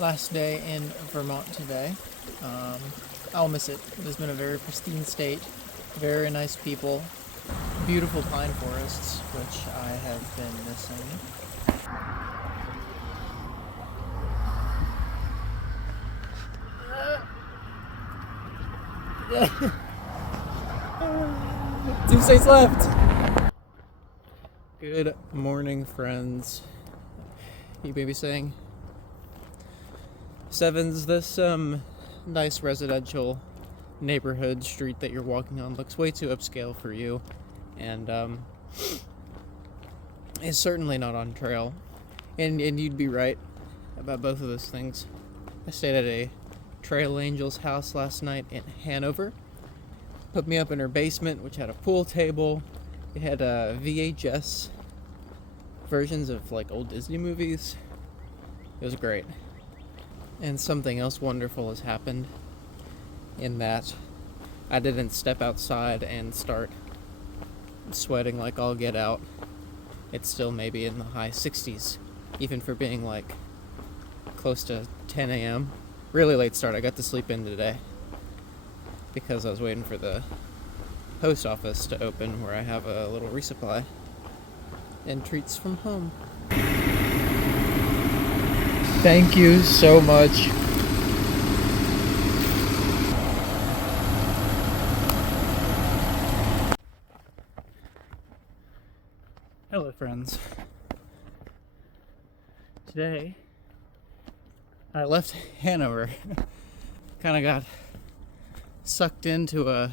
Last day in Vermont today. I'll miss it. It has been a very pristine state, very nice people, beautiful pine forests, which I have been missing. 2 states left! Good morning, friends. You may be saying, Sevens, this nice residential neighborhood street that you're walking on looks way too upscale for you, and is certainly not on trail. And you'd be right about both of those things. I stayed at a Trail Angel's house last night in Hanover. Put me up in her basement, which had a pool table. It had VHS versions of like old Disney movies. It was great. And something else wonderful has happened in that I didn't step outside and start sweating like all get out. It's still maybe in the high 60s, even for being like close to 10 a.m. Really late start. I got to sleep in today because I was waiting for the post office to open where I have a little resupply and treats from home. Thank you so much. Hello, friends. Today, I left Hanover. Kind of got sucked into a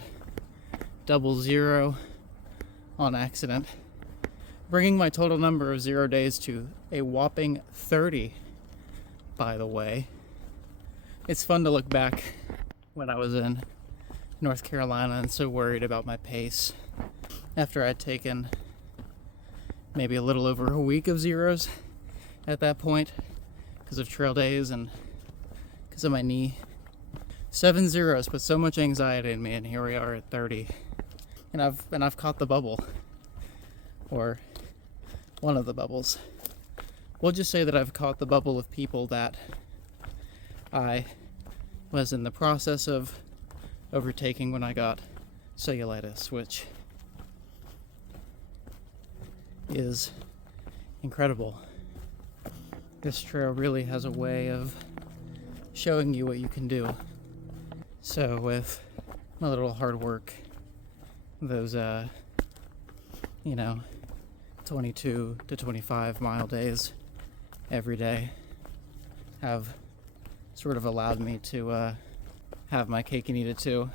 00 on accident, bringing my total number of 0 days to a whopping 30. By the way, it's fun to look back when I was in North Carolina and so worried about my pace after I'd taken maybe a little over a week of zeros at that point because of trail days and because of my knee. 7 zeros put so much anxiety in me, and here we are at 30, and I've caught the bubble, or one of the bubbles. We'll just say that I've caught the bubble of people that I was in the process of overtaking when I got cellulitis, which is incredible. This trail really has a way of showing you what you can do. So with my little hard work, those 22 to 25 mile days every day have sort of allowed me to have my cake and eat it too,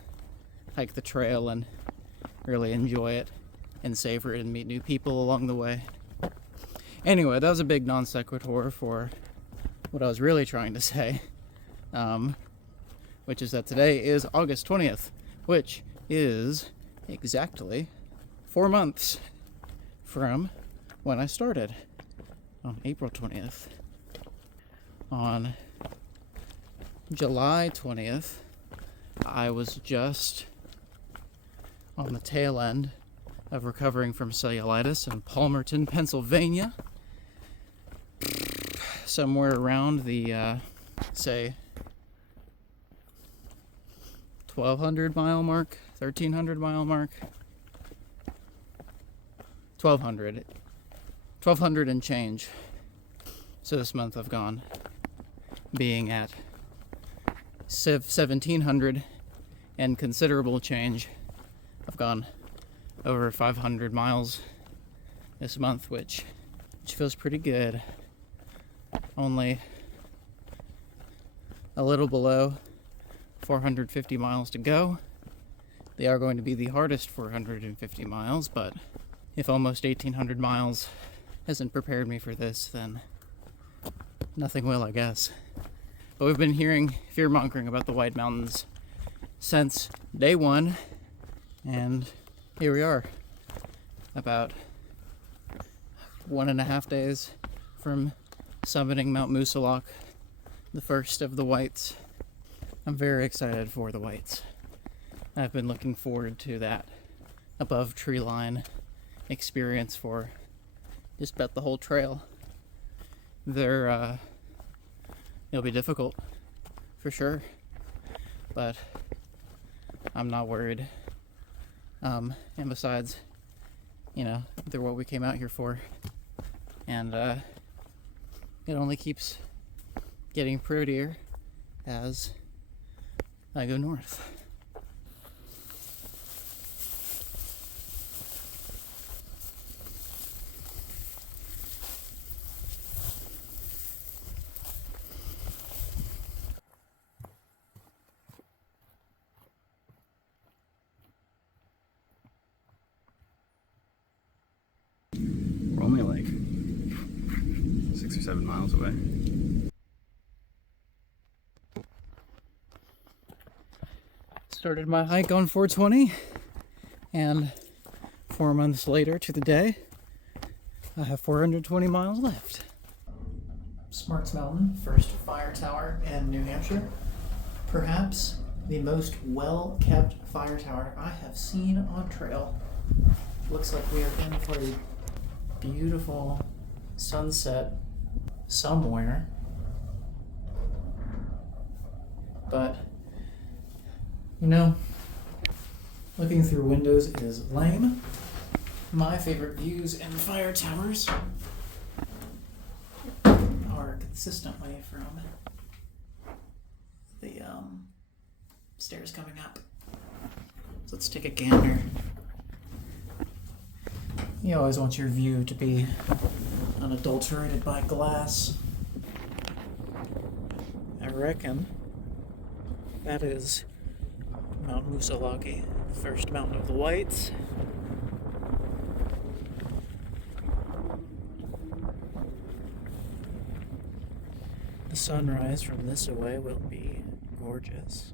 hike the trail and really enjoy it and savor it and meet new people along the way. Anyway, that was a big non sequitur for what I was really trying to say, which is that today is August 20th, which is exactly 4 months from when I started on April 20th. On July 20th, I was just on the tail end of recovering from cellulitis in Palmerton, Pennsylvania. Somewhere around the, say, 1,200 mile mark, 1,300 mile mark. 1,200 and change. So this month I've gone being at 1,700 and considerable change. I've gone over 500 miles this month, which feels pretty good. Only a little below 450 miles to go. They are going to be the hardest 450 miles, but if almost 1,800 miles hasn't prepared me for this, then nothing will, I guess. But we've been hearing fear-mongering about the White Mountains since day one, and here we are, about 1.5 days from summiting Mount Moosilauke, the first of the Whites. I'm very excited for the Whites. I've been looking forward to that above tree line experience for just about the whole trail. They're it'll be difficult for sure, but I'm not worried. And besides, you know, they're what we came out here for, and it only keeps getting prettier as I go north. We're only like 6 or 7 miles away. Started my hike on 420, and 4 months later to the day, I have 420 miles left. Smarts Mountain, first fire tower in New Hampshire. Perhaps the most well-kept fire tower I have seen on trail. Looks like we are in for a beautiful sunset somewhere. But, you know, looking through windows is lame. My favorite views in fire towers are consistently from the stairs coming up. So let's take a gander. You always want your view to be unadulterated by glass. I reckon that is Mount Musalagi, the first mountain of the Whites. The sunrise from this away will be gorgeous.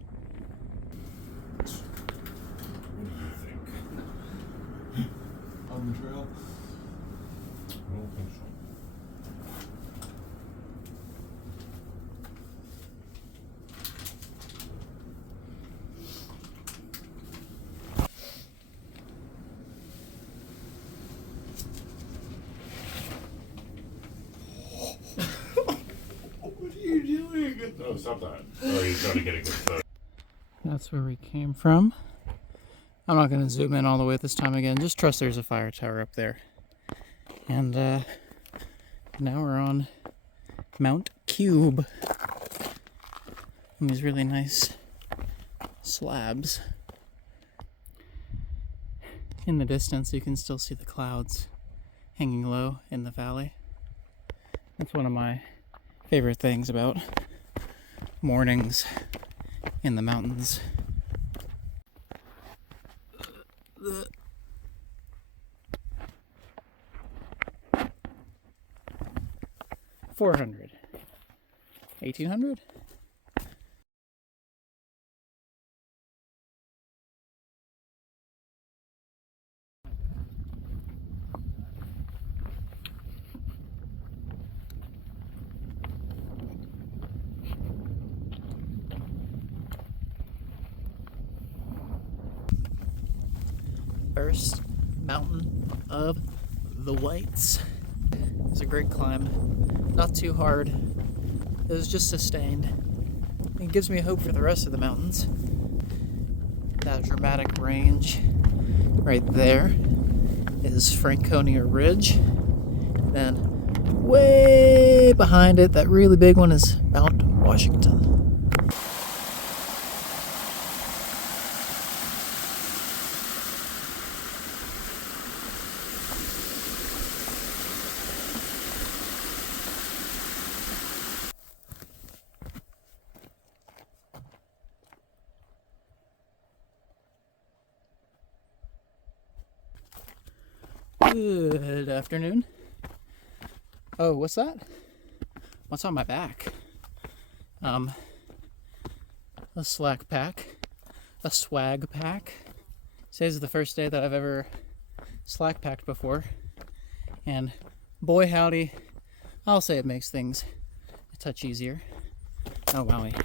On the trail? I don't think so. What are you doing? No, stop that. Oh, he's trying to get a good photo. That's where we came from. I'm not going to zoom in all the way this time again. Just trust there's a fire tower up there. And now we're on Mount Cube. And these really nice slabs. In the distance, you can still see the clouds hanging low in the valley. That's one of my favorite things about mornings in the mountains. 400. 1800? First mountain of the Whites. It was a great climb. Not too hard. It was just sustained. It gives me hope for the rest of the mountains. That dramatic range right there is Franconia Ridge. Then way behind it, that really big one is Mount Washington. Good afternoon. Oh, what's that? What's on my back? A slack pack. A swag pack. Today's is the first day that I've ever slack packed before. And boy howdy, I'll say it makes things a touch easier. Oh wowie.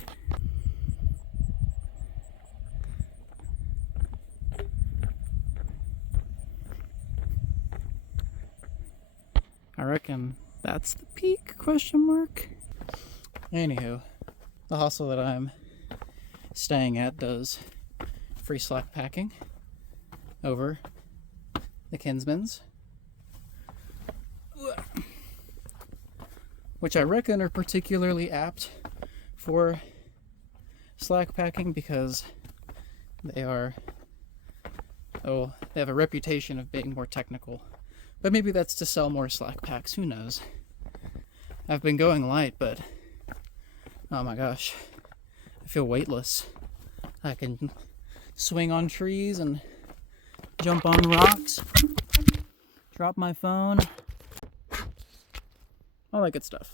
I reckon that's the peak, question mark. Anywho, The hostel that I'm staying at does free slack packing over the Kinsmans, which I reckon are particularly apt for slack packing because they have a reputation of being more technical. But maybe that's to sell more slack packs, who knows. I've been going light, but oh my gosh, I feel weightless. I can swing on trees and jump on rocks, drop my phone, all that good stuff.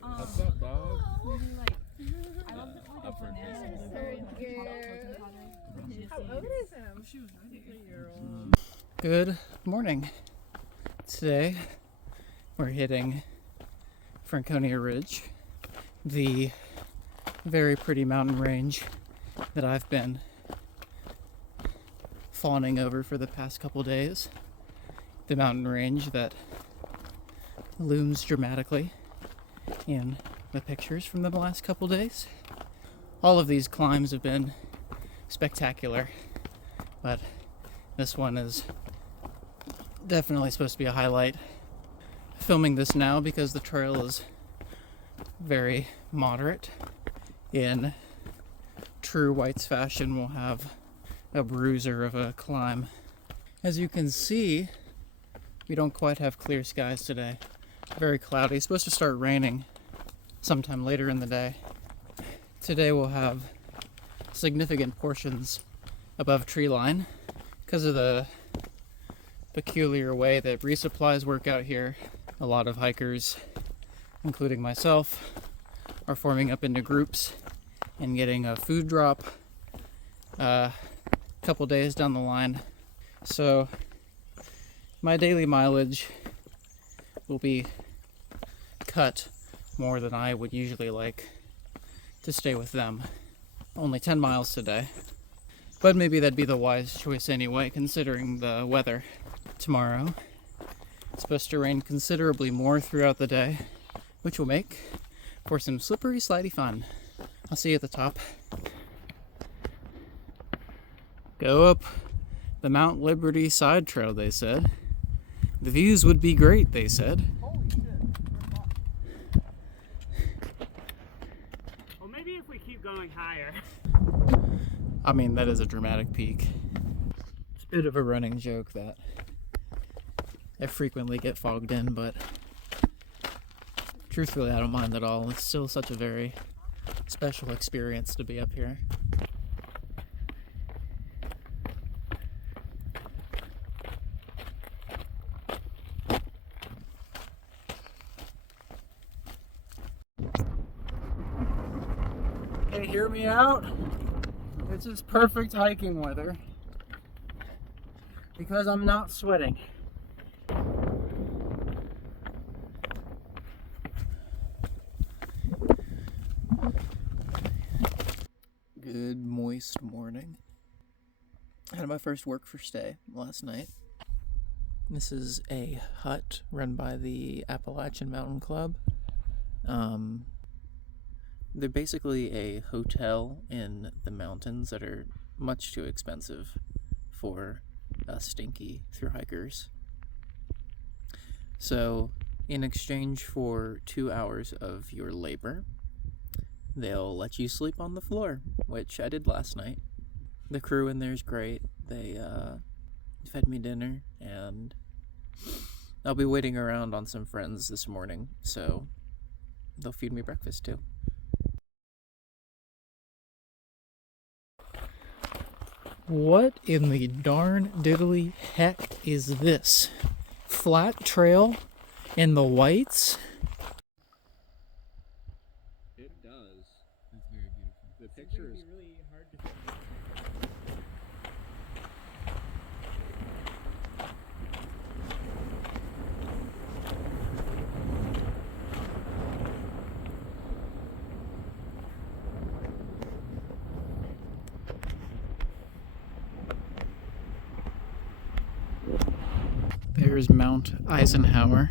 What's up, dog? Good morning. Today we're hitting Franconia Ridge, the very pretty mountain range that I've been fawning over for the past couple days. The mountain range that looms dramatically in the pictures from the last couple days. All of these climbs have been spectacular, but this one is definitely supposed to be a highlight. Filming this now because the trail is very moderate. In true Whites fashion, we'll have a bruiser of a climb. As you can see, we don't quite have clear skies today. Very cloudy. It's supposed to start raining sometime later in the day. Today we'll have significant portions above tree line because of the peculiar way that resupplies work out here. A lot of hikers, including myself, are forming up into groups and getting a food drop a couple days down the line. So my daily mileage will be cut more than I would usually like to stay with them. Only 10 miles today. But maybe that'd be the wise choice anyway, considering the weather. Tomorrow it's supposed to rain considerably more throughout the day, which will make for some slippery, slidey fun. I'll see you at the top. Go up the Mount Liberty side trail, they said. The views would be great, they said. Holy shit. Well, maybe if we keep going higher. I mean, that is a dramatic peak. It's a bit of a running joke that I frequently get fogged in, but truthfully, I don't mind at all. It's still such a very special experience to be up here. Hey, hear me out? This is perfect hiking weather because I'm not sweating. Good moist morning. I had my first work for stay last night. This is a hut run by the Appalachian Mountain Club. They're basically a hotel in the mountains that are much too expensive for us stinky thru hikers. So, in exchange for 2 hours of your labor, they'll let you sleep on the floor, which I did last night. The crew in there is great. They fed me dinner, and I'll be waiting around on some friends this morning, so they'll feed me breakfast too. What in the darn diddly heck is this? Flat trail in the Whites? It does. It's very beautiful. The picture is really hard to There's Mount Eisenhower.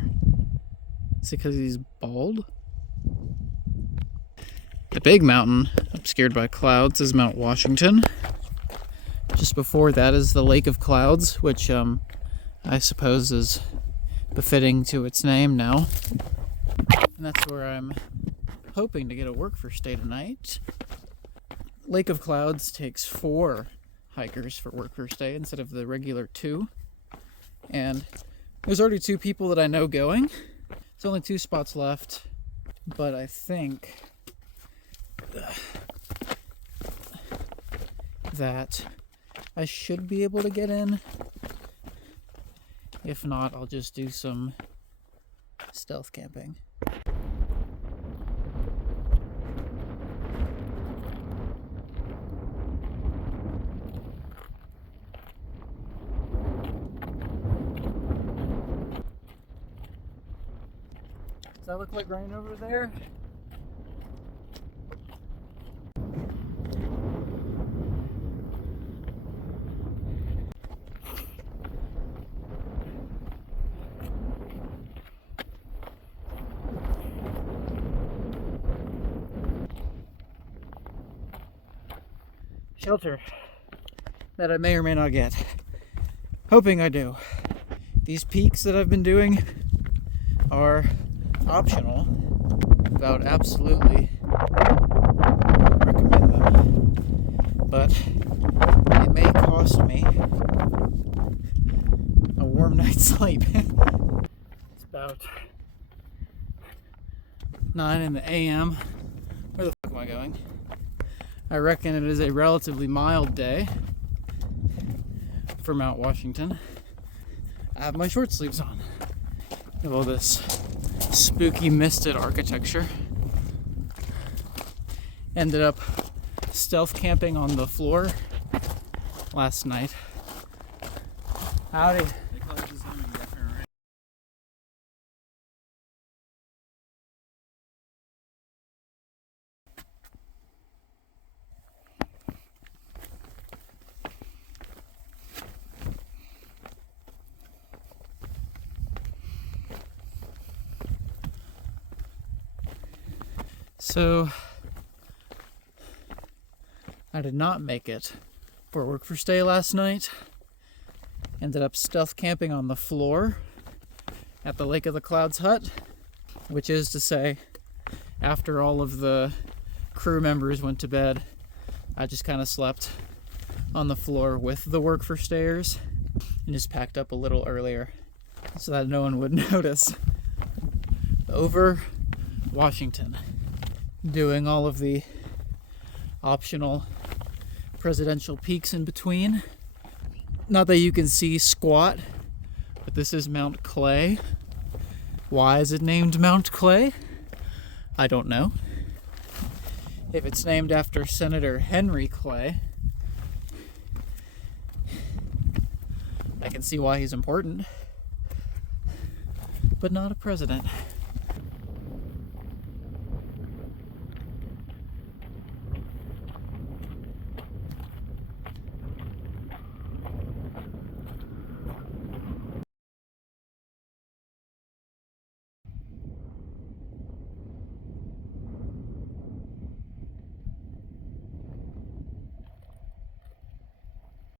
Is it because he's bald? The big mountain, obscured by clouds, is Mount Washington. Just before that is the Lake of Clouds, which I suppose is befitting to its name now. And that's where I'm hoping to get a work for stay tonight. Lake of Clouds takes 4 hikers for work for stay instead of the regular 2. And there's already 2 people that I know going. There's only 2 spots left, but I think that I should be able to get in. If not, I'll just do some stealth camping. Does that look like rain over there? Shelter that I may or may not get. Hoping I do. These peaks that I've been doing are optional. About absolutely recommend them. But it may cost me a warm night's sleep. It's about 9 in the AM. Where the fuck am I going? I reckon it is a relatively mild day for Mount Washington. I have my short sleeves on. I have all this spooky misted architecture. Ended up stealth camping on the floor last night. Howdy. So, I did not make it for work for stay last night. Ended up stealth camping on the floor at the Lake of the Clouds hut, which is to say, after all of the crew members went to bed, I just kind of slept on the floor with the work for stayers and just packed up a little earlier so that no one would notice. Over Washington, doing all of the optional presidential peaks in between. Not that you can see squat, but this is Mount Clay. Why is it named Mount Clay? I don't know. If it's named after Senator Henry Clay, I can see why he's important, but not a president.